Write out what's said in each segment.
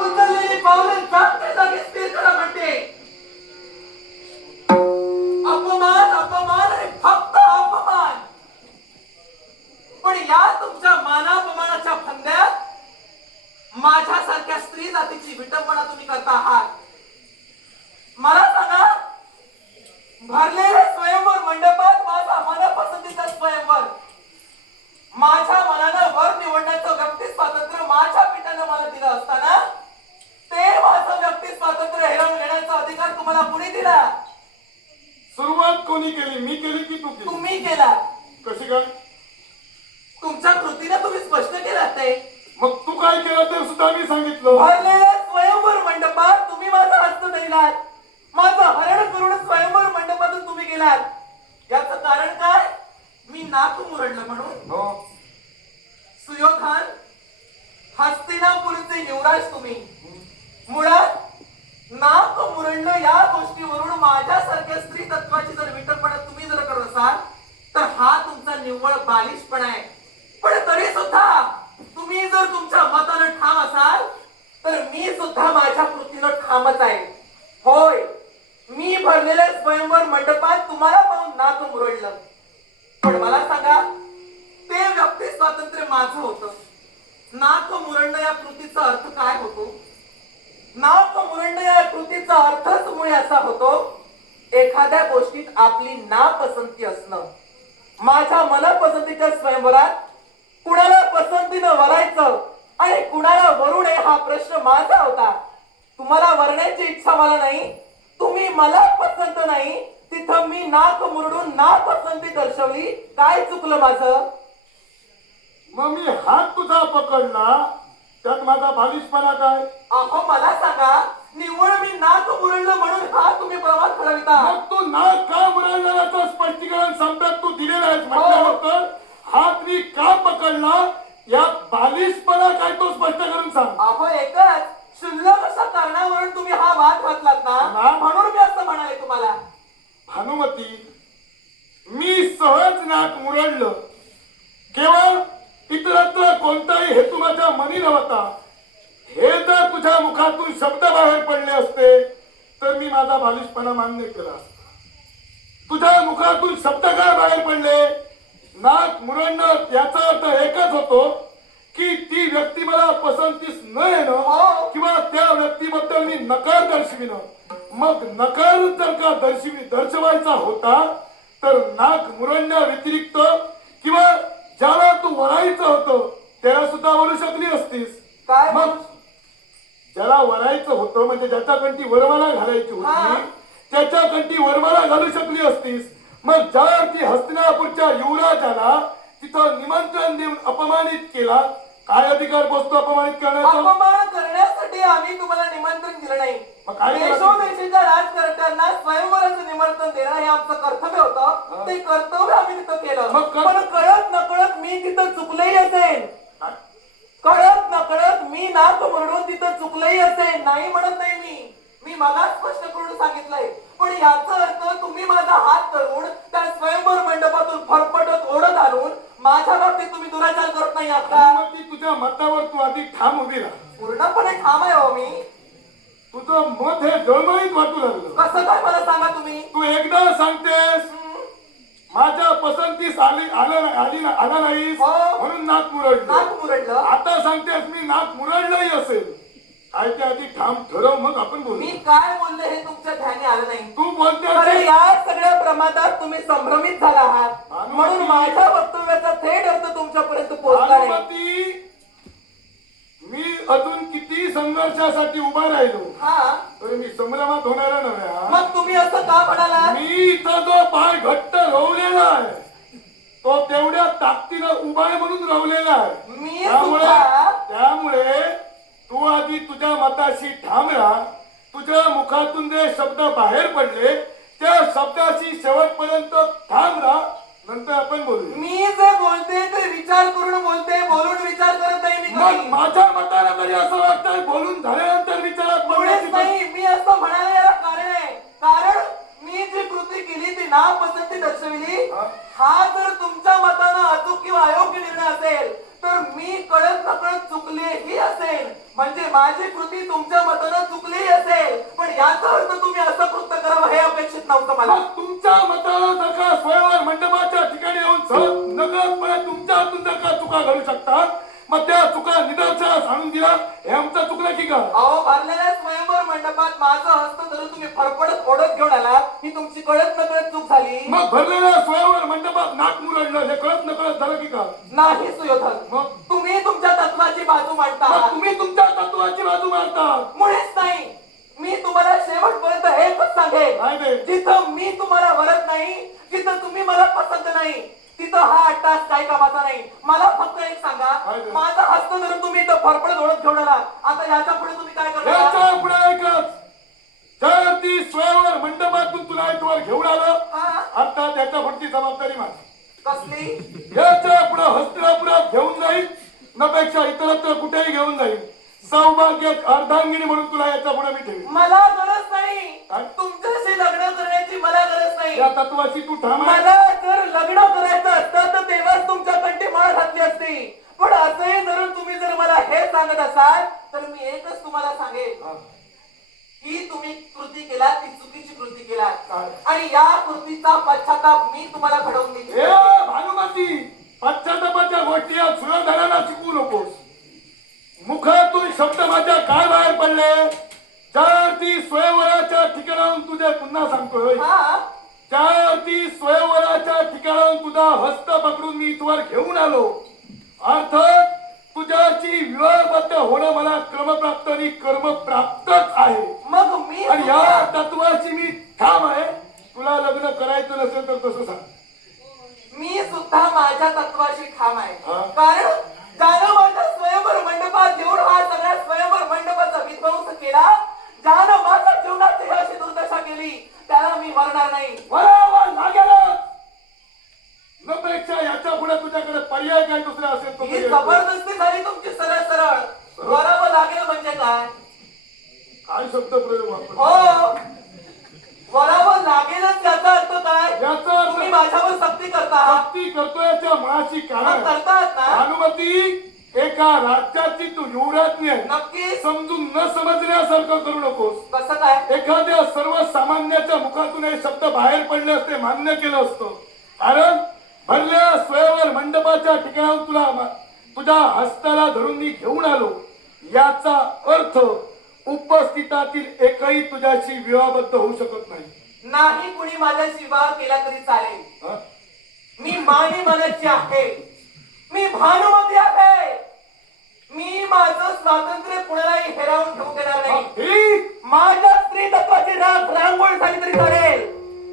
उचललेली पावलं जागच्या जागी स्थिर करा म्हणते. अपमान अपमान आणि फक्त अपमान. पण या तुमच्या मानापमानाच्या फंद्यात माझ्यासारख्या स्त्री जातीची विटंबना तुम्ही करता आहात. मला सांगा, भरलेले स्वयंवर मंडपात माझा मनपसंतीचा स्वयंवर, माझ्या मनानं वर निवडण्याचं व्यक्ती स्वातंत्र्य माझ्या पित्यानं मला दिलं असताना ते माझं व्यक्ती स्वातंत्र्य हिरावून घेण्याचा अधिकार तुम्हाला कुणी दिला? सुरुवात कोणी केली? मी केली की तू केली? तुम्ही केला. कशी काय? तुमच्या कृतीने तुम्ही स्पष्ट केलं ते. मग तू काय केलं ते सुद्धा मी सांगितलं. भरलेल्या स्वयंवर मंडपात तुम्ही माझा हस्त धरलात, माझं हरण करून स्वयंवर मंडपातून तुम्ही गेलात. याचं कारण काय? मी नाक मुरडलं म्हणून. हो. सुयोधन, हस्तिनापूरचे युवराज तुम्ही. मुळात नाक मुरडणं या गोष्टीवरून माझ्यासारख्या स्त्री तत्वाची जर विटंबना तुम्ही जर करत असाल तर हा तुमचा निव्वळ बालिशपणा आहे. पण तरी सुद्धा तुम्ही जर तुमच्या मतानं ठाम असाल तर मी सुद्धा माझ्या कृतीनं ठामच आहे. होय, मी भरलेल्या स्वयंवर मंडपात तुम्हाला पाहून नाक मुरडलं. पण मला सांगा, ते व्यक्ती स्वातंत्र्य माझं होतं. नाक मुरडणं या कृतीचा अर्थ काय होतो? नाक मुरडणं या कृतीचा अर्थच मुळे असा होतो, एखाद्या गोष्टीत आपली नापसंती असणं. माझ्या मनपसंतीच्या स्वयंवरात कुणाला पसंतीनं वरायचं आणि कुणाला वरू नये हा प्रश्न माझा होता. तुम्हाला वरण्याची इच्छा मला नाही, तुम्ही मला पसंत नाही, तिथं मी नाक मुरडून नापसंती दर्शवली. काय चुकलं माझं? मग मी हात तुझा पकडला, त्यात माझा बालिशपणा काय? अहो मला सांगा, निव्वळ मी नाक मुरडलं म्हणून हा तुम्ही प्रवास घडविता. मग तू नाक का मुरडला याचं स्पष्टीकरण सांगतात तू दिलेलं आहेस म्हटल्यानंतर हात मी का पकडला यात बालिशपणा काय तो स्पष्ट करून सांग. अहो एकच क्षुल्लक अशा कारणावरून तुम्ही हा वाद घातलात ना, म्हणून मी असं म्हणाले तुम्हाला. भानुमती, मी सहज नाक मुरडलं, केवळ इतरत्र कोणताही हेतू माझ्या मनी नव्हता. हे जर तुझ्या मुखातून शब्द बाहेर पडले असते तर मी माझा बालिशपणा मान्य केला असता. तुझ्या मुखातून शब्द काय बाहेर पडले? नाक मुरडणं याचा अर्थ एकच होतो की ती व्यक्ती मला पसंतीस न येणं किंवा त्या व्यक्तीबद्दल मी नकार दर्शविणं. मग नकार जर का दर्शवायचा होता तर नाक मुरडण्या व्यतिरिक्त किंवा ज्याला तू वरायचं होतं त्याला सुद्धा वरू शकली असतीस. काय? मग ज्याला वरायचं होतं म्हणजे ज्याच्या कंठी वरमाला घालायची होती त्याच्या कंठी वरमाला घालू शकली असतीस. मग ज्या अर्थी हस्तिनापूरच्या युवराजाला तिथं निमंत्रण देऊन अपमानित केला, काय अधिकार बसतो अपमानित करण्याचा? अपमान करण्यासाठी आम्ही तुम्हाला निमंत्रण दिलं नाही. देशोदेशीच्या राजकारण्यांना स्वयंवराचं निमंत्रण देणं हे आमचं कर्तव्य होतं. ते कर्तव्य आम्ही तिथं केलं. पण कळत नकळत मी तिथं चुकलंही असेल. कळत नकळत मी नाक मुरडून तिथं चुकलंही असेल. नाही म्हणत नाही मी मला स्पष्ट करून सांगितलंय. पण याचा अर्थ तुम्ही माझा हात धरून त्या स्वयंवर मंडपातून फरफटत ओढत आणून माझ्या बाबतीत तुम्ही दुराचार करत नाही आहात का? तुझ्या मतावर तू आधी ठाम उभी राहा. पूर्णपणे ठाम आहे हो मी. तुझं मत हे जळमळीत वाटू लागलं. कसं काय मला सांगा तुम्ही? तू एकदा सांगतेस माझ्या पसंतीस आला नाहीस म्हणून नाक मुरडलं. आता सांगतेस मी नाक मुरडलंही असेल. काय ते आधी ठाम ठरव, मग आपण बोलू. मी काय बोलले हे तुमच्या ध्यानी आलं नाही. तू बोलते या सगळ्या प्रमादात तुम्ही संभ्रमित झाला आहात म्हणून माझ्या वक्तव्याचा थेट अर्थ तुमच्यापर्यंत पोहोचला नाही. मी अजून किती संघर्षासाठी उभा राहिलो तर मी संभ्रमात होणारा नव्हे. मग तुम्ही असं का म्हणाला? मी इथं जो पाय घट्ट रोवलेला आहे तो तेवढ्या ताकदीनं उभा आहे म्हणून रोवलेला आहे. त्यामुळे तू आधी तुझ्या मताशी ठाम राहा. तुझ्या मुखातून जे शब्द बाहेर पडले त्या शब्दाशी शेवटपर्यंत ठाम राहा, नंतर आपण बोलू. मी जे बोलते ते विचार करून बोलते, बोलून विचार करत नाही मी. मग माझ्या मताला तरी असं वाटतंय बोलून झाल्यानंतर विचारात पडण्याची नाही. मी असं म्हणायला याला कारण आहे. कारण मी जी कृती केली ती नापसंती दर्शविली. हा जर तुमच्या मतानं अचूक किंवा अयोग्य निर्णय असेल तर मी कळत असेल म्हणजे माझी कृती तुमच्या मतानं चुकली असेल, पण याचा अर्थ तुम्ही असं कृत्य करावं हे अपेक्षित नव्हतं मला. मग तुमच्या मतानं जर का स्वयंवर मंडपाच्या ठिकाणी येऊन सहज नकळतपणे तुमच्या हातून जर का चुका घडू शकतात, मग त्या चुका निदर्शनास आणून दिला हे आमचं चुकलं की का? अहो भरलेल्या स्वयंवर मंडपात माझं हस्त धरून तुम्ही फडफडत ओढत घेऊन आला, ही तुमची कळत नकळत चूक झाली. मग भरलेल्या स्वयंवर मंडपात नाक मुरडलं हे कळत नकळत झालं की का? नाही सुयोधन, मग तुम्ही तुमच्या तत्वाची बाजू मांडता. मग तुम्ही तुमच्या तत्वाची बाजू मारता. मुळीच नाही. मी तुम्हाला शेवटपर्यंत एकच सांगेन, काय ते? जिथं मी तुम्हाला वरत नाही, जिथं तुम्ही मला पसंत नाही, तिथं हा अट्टास काही कामाचा नाही. मला फक्त एक सांगा, काय ते? माझा हस्त धरून तुम्ही इथं फडफड ओढत घेऊन आला, आता याच्या पुढे तुम्ही काय करता? याच्या पुढे ऐकच जर ती स्वयंवर मंडपातून तुला इथवर घेऊन आलं, हा? आता त्याच्या पुढची जबाबदारी माझी. कसली? याच्या पुढे हस्तिनापुरात घेऊन जाईल नपेक्षा इतरत्र कुठेही घेऊन जाईल. सौभाग्यात अर्धांगिनी म्हणून तुला याच्या पुढे मी ठेवीन. मला गरज नाही. काय? तुमच्याशी लग्न करण्याची मला गरज नाही. या तत्वाची तू ठाम आहे. मला जर लग्न करायचं असतं तर तेव्हाच तुमच्या कंठी माळ घातली असती. पण असंही धरून तुम्ही जर मला हे सांगत असाल तर मी एकच तुम्हाला सांगेन हा. की तुम्ही कृती केलात ती चुकीची कृती केलात, काय? आणि या कृतीचा पश्चाताप मी तुम्हाला घडवून ए देईन. भानुमती, पश्चातापाच्या गोष्टी या सुयोधनाला शिकवू नकोस. मुखातून शब्द माझ्या काय बाहेर पडले? ज्या ती स्वयंवराच्या ठिकाणाहून तुझे पुन्हा सांगतोय, हा, त्या ती स्वयंवराच्या ठिकाणाहून तुझा हस्त पकडून मी इथवर घेऊन आलो. अर्थात तुझ्याशी विवाहबद्ध होणं मला क्रमप्राप्त आणि कर्मप्राप्तच आहे. मग मी आणि या तत्वाची मी ठाम आहे. तुला लग्न करायचं नसेल तर तसं सांग. मी सुद्धा माझ्या तत्वाशी ठाम आहे. हा. कारण ज्यानं माझ्या स्वयंवर मंडपात येऊन हा सगळ्या स्वयंवर मंडपाचा विध्वंस केला, ज्यानं माझ्या जीवनात अशी दुर्दशा केली, त्याला मी मरणार नाही. बरोबर लागेल. नपेक्षा याच्या पुढे तुझ्याकडे पर्याय काय दुसरा असेल तो ही पर्याय. जबरदस्ती झाली तुमची सरळ सरळ. वरावं लागेल म्हणजे काय? काय शब्द प्रयोग वापर. हो, वरावं लागेलच याचा अर्थ काय? याचा अर्थ तुम्ही माझ्यावर सक्ती करता आहात. सक्ती करतोय याच्या मुळाची मग कारण करतायत ना? भानुमती, एका राज्याची तू युवराज्ञी आहे. नक्कीच. समजून न समजण्यासारखं करू नकोस. कसं काय? एखाद्या सर्वसामान्याच्या मुखातून हे शब्द बाहेर पडले असते मान्य केलं असतं. कारण भरल्या स्वयंवर मंडपाच्या ठिकाणाहून तुझ्या हस्ताला धरून मी घेऊन आलो. याचा अर्थ उपस्थितातील एकही तुझ्याशी विवाहबद्ध होऊ शकत नाही. नाही कुणी माझ्याशी विवाह केला तरी चालेल. हा? मी मानी मनाची आहे. मी भानुमती आहे. मी माझं स्वातंत्र्य कुणालाही हेरावून घेऊ देणार नाही. ठीक. माझ्या स्त्री तत्वाची रांगोळी झाली तरी चालेल,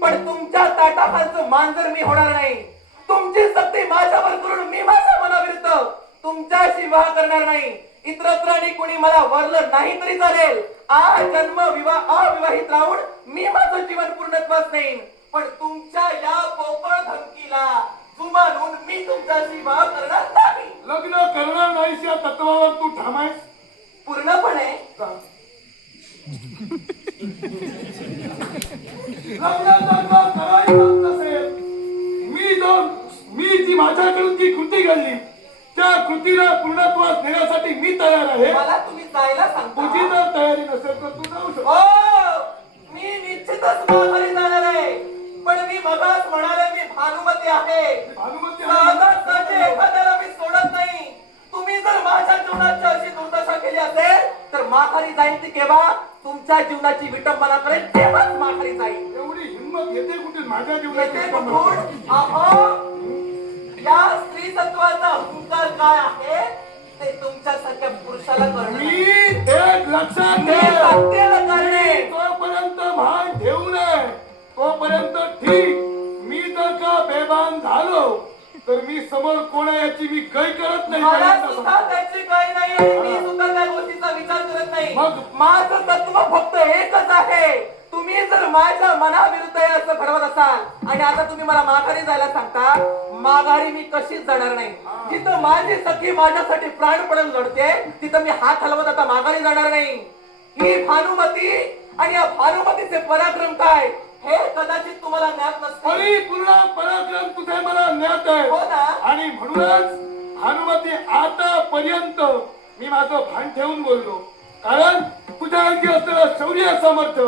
पण तुमच्या ताटाखालचं मांजर मी होणार नाही. तुमची सक्ती माझ्यावर करून मी माझ्या मनाविरुद्ध तुमच्याशी विवाह करणार नाही. इतरत्र आणि कुणी मला वरलं नाही तरी चालेल. जन्म अविवाहित राहून मी माझं जीवन पूर्णत्वास नेईन. पण तुमच्या या पोकळ धमकीला जुमानून मी तुमच्याशी विवाह करणार नाही. लग्न करणार नाहीस या तत्वावर तू ठाम आहेस? पूर्णपणे. लग्न जर का करायचं नसेल, मी जी माझ्याकडून जी कृती घडली त्या कृतीला पूर्णत्वास नेण्यासाठी मी तयार आहे. मला तुम्ही जायला तुझी सांगता. जर तयारी नसेल तर तू जाऊ शकतो. हो, मी निश्चितच माघारी जाणार आहे. पण मी मगाच म्हणाले मी भानुमती आहे. भानुमती सहजासहजी एखाद्याला मी सोडत नाही. तुम्ही जर माझ्या जीवनाची अशी दुर्दशा केली असेल तर माघारी जाईन ती केव्हा? तुमच्या जीवनाची विटंबना करेल तेव्हाच माघारी जाईल. एवढी हिंमत येते कुठे माझ्या येथे जीवनात? कुठून? अहो, या स्त्री तत्वाचा अहंकार काय आहे ते तुमच्यासारख्या पुरुषाला कळणार मी नाही. एक लक्षात मी घे. सत्तेला करणे. तोपर्यंत भान ठेवू नये. तोपर्यंत ठीक. मी जर का बेभान झालो तर मी समोर कोण आहे याची मी काही करत नाही. मला सुद्धा त्याची काही नाही आणि मी सुद्धा त्या गोष्टीचा विचार करत नाही. माझं तत्व फक्त एकच आहे. तुम्ही जर माझ्या मनाविरुद्ध आहे असं घडवत असाल आणि आता तुम्ही मला माघारी जायला सांगता, माघारी मी कशीच जाणार नाही. जिथं माझी सखी माझ्यासाठी प्राणपणे लढते तिथं मी हात हलवत आता माघारी जाणार नाही. ही भानुमती आणि या भानुमतीचे पराक्रम काय हे कदाचित तुम्हाला ज्ञात नसते. परिपूर्ण पराक्रम तुझे मला ज्ञात आहे. हो ना? आणि म्हणूनच भानुमती आतापर्यंत मी माझं भान ठेवून बोललो. कारण तुझ्या अंगी असलेलं शौर्य सामर्थ्य,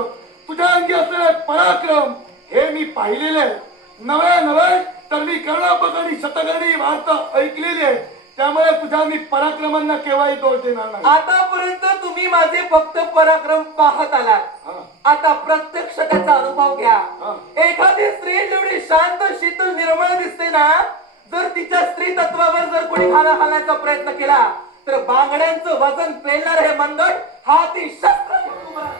तुझ्या अंगी असलेलं पराक्रम हे मी पाहिलेले आहे. नव्हे तर मी कर्णापगणी शतगणी वार्ता ऐकलेली आहे. त्यामुळे तुझ्या मी पराक्रमांना केव्हाही दोष देणार नाही. आतापर्यंत तुम्ही माझे फक्त पराक्रम पाहत आलात. हा. आता प्रत्यक्ष त्याचा अनुभव घ्या. हा. एखादी स्त्री जेवढी शांत शीतल निर्मळ दिसते ना, जर तिच्या स्त्री तत्वावर जर कोणी घाला घालण्याचा प्रयत्न केला तर बांगड्यांचं वजन पेलणार हे मनगट हाती शस्त्र घेऊन उभं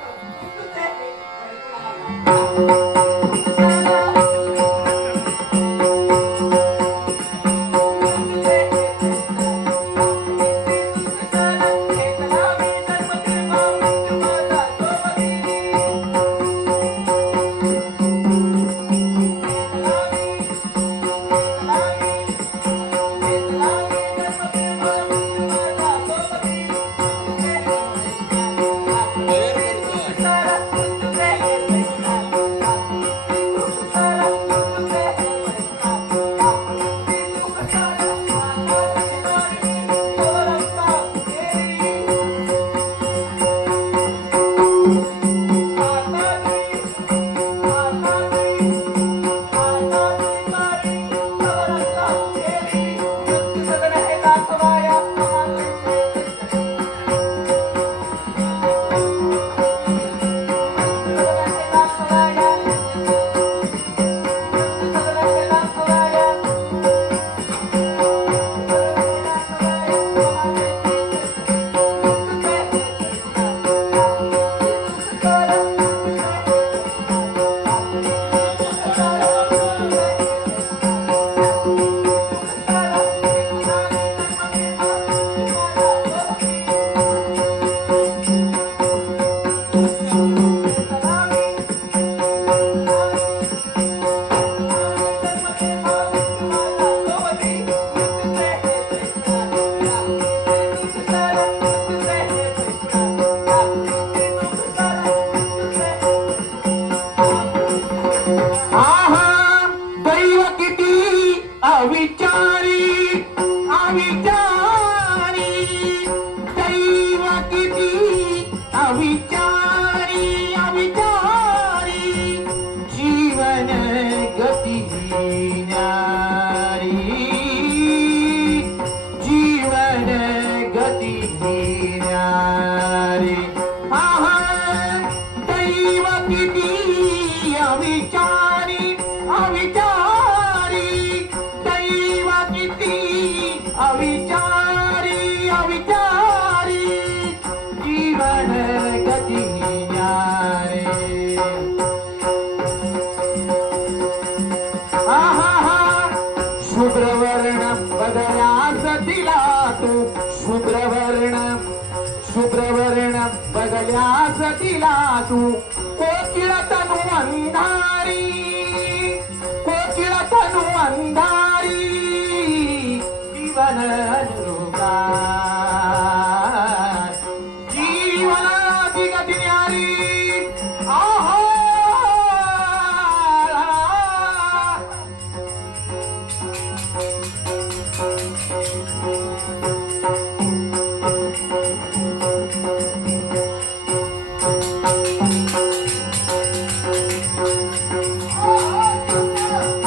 शुभ्रवर्ण बदल्यास दिला तू कोकिळ तनु अंधारी, कोकिळ तनु अंधारी जीवन अनुगा जीवन दिगती न्यारी आहा